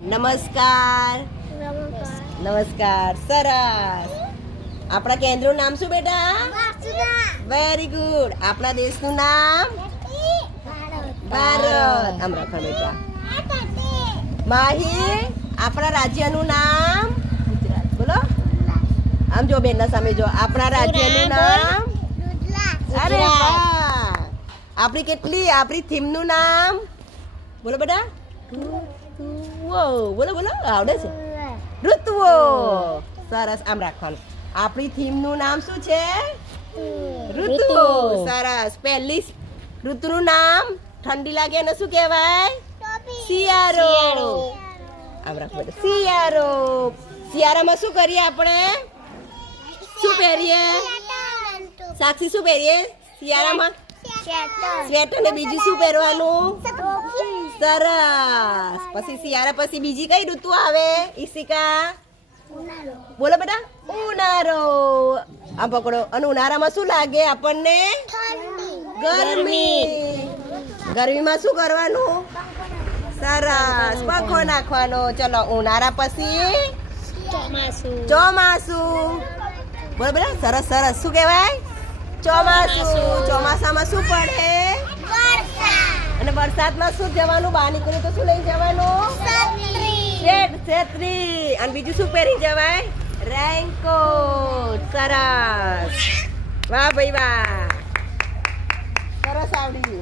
નમસ્કાર. નમસ્કાર. સરસ. આપણા કેન્દ્રનું નામ શું બેટા? Very good. આપણા દેશનું નામ ભારત. આમ રાખો બેટા. માહી, આપણા રાજ્યનું નામ ગુજરાત. બોલો. આમ જો બેનના સામે જો. આપણા રાજ્યનું નામ અરે વાહ. આપણી થીમનું નામ બોલો બેટા. બોલો બોલો આવડે છે. ઋતુઓ. સરસ. આમ રાખવાનું. આપણી થીમનું નામ શું છે? ઋતુઓ. સરસ. પહેલી ઋતુનું નામ ઠંડી લાગે એને શું કહેવાય? શિયાળો. આમ રાખો બેટા. શિયાળો. શિયાળામાં શું કરીએ આપણે? શું પહેરીએ? સાક્ષી શું પહેરીએ શિયાળામાં? સ્વેટર ને બીજું શું પહેરવાનું? સરસ. પછી શિયાળા પછી બીજી કઈ ઋતુ આવે? ઈશિકા બોલો બેટા. ઉનાળો. આ પકડો. અને ઉનાળામાં શું લાગે આપણને? ગરમી. ગરમીમાં શું કરવાનું? સરસ. પંખો નાખવાનો. ચલો. ઉનાળા પછી ચોમાસું. બોલો બેટા. સરસ સરસ. શું કહેવાય? ચોમાસું. ચોમાસામાં શું પડે? અને વરસાદમાં શું જવાનું? બહાર નીકળ્યું તો શું લઈ જવાનું? છત્રી. અને બીજું શું પહેરી જવાય? રેનકોટ. સરસ. વાહ ભાઈ વાહ. સરસ આવડી ગયું.